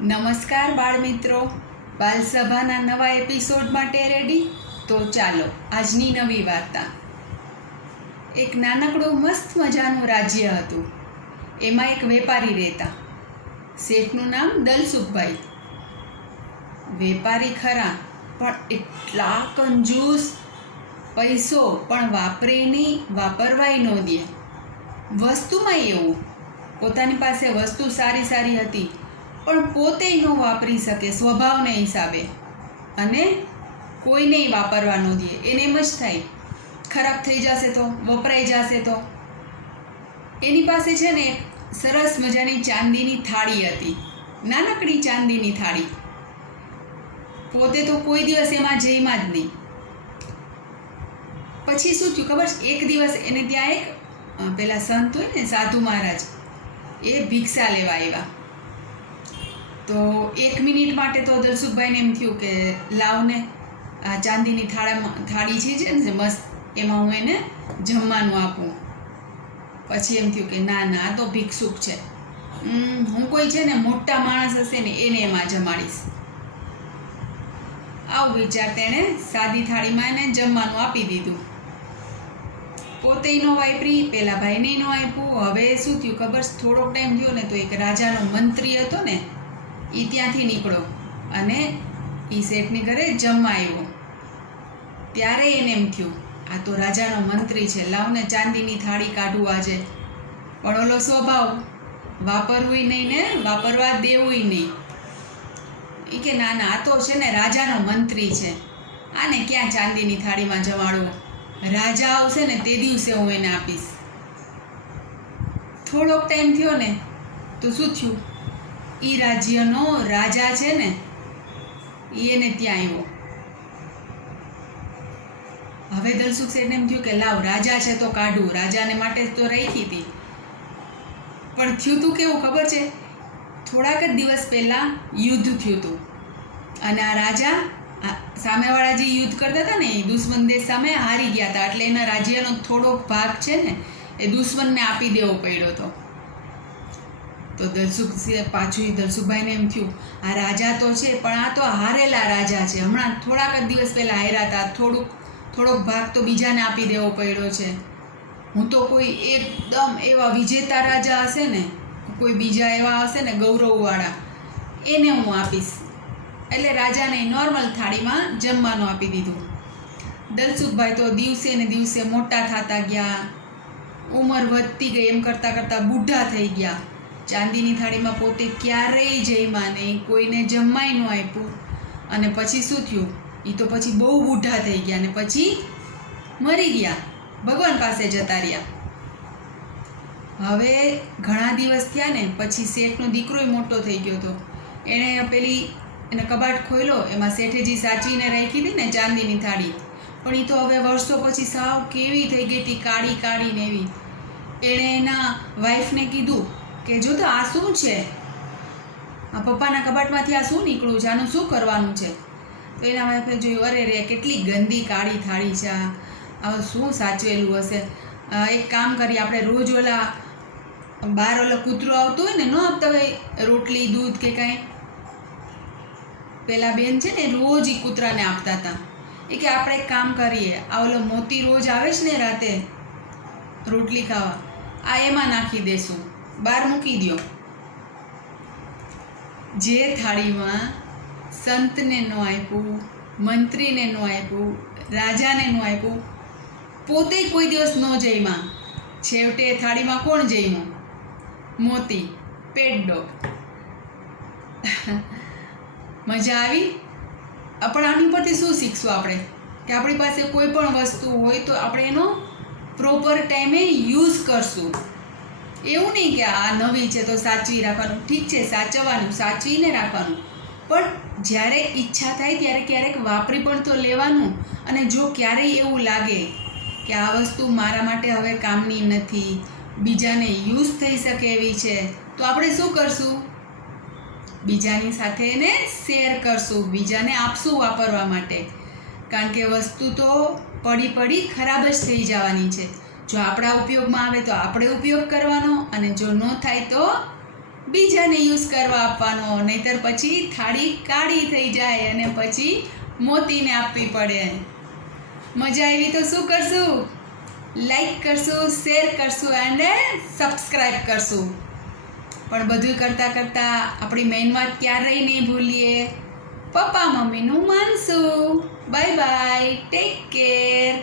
નમસ્કાર બાળ મિત્રો, બાલસભાના નવા એપિસોડ માટે રેડી? તો ચાલો આજની નવી વાર્તા. એક નાનકડું મસ્ત મજાનું રાજ્ય હતું. એમાં એક વેપારી રહેતા. શેઠનું નામ દલસુખભાઈ. વેપારી ખરા, પણ એટલા કંજૂસ. પૈસો પણ વાપરે નહીં, વાપરવાય ન દે. વસ્તુમાં એવું, પોતાની પાસે વસ્તુ સારી સારી હતી પણ પોતે ન વાપરી શકે સ્વભાવને હિસાબે, અને કોઈને વાપરવા ન દે. એને એમ જ થાય ખરાબ થઈ જશે તો, વપરાઈ જશે તો. એની પાસે છે ને એક સરસ મજાની ચાંદીની થાળી હતી, નાનકડી ચાંદીની થાળી. પોતે તો કોઈ દિવસ એમાં જઈમાં જ નહીં. પછી શું થયું ખબર છે? એક દિવસ એને ત્યાં એક પેલા સંત હોય ને, સાધુ મહારાજ, એ ભિક્ષા લેવા આવ્યા. તો 1 મિનિટ માટે તો દલસુખભાઈને એમ થયું કે લાવને આ ચાંદીની થાળી છે ને મસ્ત, એમાં હું એને જમવાનું આપું. પછી એમ થયું કે ના ના, આ તો ભિક્ષુક છે, હું કોઈ છે ને મોટા માણસ હશે ને એને એમાં જમાડીશ. આવું વિચાર તેણે સાદી થાળીમાં એને જમવાનું આપી દીધું. પોતે ન વાપરી, પેલા ભાઈને ન આપ્યું. હવે શું થયું ખબર? થોડોક ટાઈમ થયો ને તો એક રાજાનો મંત્રી હતો ને, એ ત્યાંથી નીકળ્યો અને એ શેઠની ઘરે જમવા આવ્યો. ત્યારે એને એમ થયું આ તો રાજાનો મંત્રી છે, લાવને ચાંદીની થાળી કાઢું આજે. પણ ઓલો સ્વભાવ, વાપરવું નહીં ને વાપરવા દેવું નહીં. એ કે ના ના, આ તો છે ને રાજાનો મંત્રી છે, આને ક્યાં ચાંદીની થાળીમાં જમાડવો. રાજા આવશે ને તે દિવસે હું એને આપીશ. થોડોક ટાઈમ થયો ને તો શું થયું? એ રાજ્યનો રાજા છે ને, એને ત્યાં આવ્યો. હવે દલસુખ શેઠને એમ થયું કે લાવ, રાજા છે તો કાઢું, રાજાને માટે તો રાખી હતી. પણ થયું તું કેવું ખબર છે? થોડાક જ દિવસ પહેલાં યુદ્ધ થયું હતું, અને આ રાજા સામેવાળા જે યુદ્ધ કરતા હતા ને, એ દુશ્મન દેશ સામે હારી ગયા હતા. એટલે એના રાજ્યનો થોડોક ભાગ છે ને એ દુશ્મનને આપી દેવો પડ્યો હતો. તો દલસુખભાઈને એમ થયું આ રાજા તો છે, પણ આ તો હારેલા રાજા છે. હમણાં થોડાક જ દિવસ પહેલાં હાર્યા હતા, થોડોક ભાગ તો બીજાને આપી દેવો પડ્યો છે. હું તો કોઈ એકદમ એવા વિજેતા રાજા હશે ને, કોઈ બીજા એવા હશે ને ગૌરવવાળા, એને હું આપીશ. એટલે રાજાને નોર્મલ થાળીમાં જમવાનું આપી દીધું. દલસુખભાઈ તો દિવસે ને દિવસે મોટા થતા ગયા, ઉંમર વધતી ગઈ. એમ કરતાં કરતાં બુઢા થઈ ગયા. ચાંદીની થાળીમાં પોતે ક્યારેય જમ્યા નહીં, કોઈને જમવાય ન આપ્યું. અને પછી શું થયું? એ તો પછી બહુ બુઢા થઈ ગયા ને પછી મરી ગયા, ભગવાન પાસે જતા રહ્યા. હવે ઘણા દિવસ થયા ને પછી શેઠનો દીકરો મોટો થઈ ગયો હતો. એણે એને કબાટ ખોલ્યો, એમાં શેઠે જે સાચવીને રાખી હતી ને ચાંદીની થાળી, પણ એ તો હવે વર્ષો પછી સાવ કેવી થઈ ગઈ હતી, કાળી કાળી ને એવી. એણે એના વાઈફને કીધું કે જો તો આ શું છે, આ પપ્પાના કબાટમાંથી આ શું નીકળ્યું છે, આનું શું કરવાનું છે? તો એના વાઈફે જોયું, અરે રે, કેટલી ગંદી કાળી થાળી છે, આ શું સાચવેલું હશે. એક કામ કરીએ, આપણે રોજ બહાર કૂતરો આવતું હોય ને, ન આપતા હોય રોટલી દૂધ કે કાંઈ, પેલા બેન છે ને રોજ એ કૂતરાને આપતા હતા. એ કે આપણે એક કામ કરીએ, આ મોતી રોજ આવે છે ને રાતે રોટલી ખાવા, આ એમાં નાખી દેશું, બહાર મૂકી દો. જે થાળીમાં સંતને ન આપ્યું, મંત્રીને ન આપ્યું, રાજાને ન આપ્યું, પોતે કોઈ દિવસ ન જમ્યા, છેવટે થાળીમાં કોણ જમ્યું? મોતી, પેટ ડોગ. મજા આવી? પણ આની પરથી શું શીખશું આપણે? કે આપણી પાસે કોઈ પણ વસ્તુ હોય તો આપણે એનો પ્રોપર ટાઈમે યુઝ કરશું. એવું નહીં કે આ નવી છે તો સાચવી રાખવાનું. ઠીક છે, સાચવવાનું, સાચવીને રાખવાનું, પણ જ્યારે ઈચ્છા થાય ત્યારે ક્યારેક વાપરી પણ તો લેવાનું. અને જો ક્યારેય એવું લાગે કે આ વસ્તુ મારા માટે હવે કામની નથી, બીજાને યુઝ થઈ શકે એવી છે, તો આપણે શું કરશું? બીજાની સાથે એને શેર કરશું, બીજાને આપશું વાપરવા માટે. કારણ કે વસ્તુ તો પડી ખરાબ જ થઈ જવાની છે. જો આપણા ઉપયોગમાં આવે તો આપણે ઉપયોગ કરવાનો, અને જો ન થાય તો બીજાને યુઝ કરવા આપવાનો, નહીતર પછી થાળી કાળી થઈ જાય અને પછી મોતીને આપવી પડે. મજા આવી તો શું કરશું? લાઈક કરશું, શેર કરશું અને સબસ્ક્રાઈબ કરશું. પણ બધું કરતાં કરતાં આપણી મેઇન વાત ક્યારેય નહીં ભૂલીએ, પપ્પા મમ્મીનું માનશું. Bye bye, take care.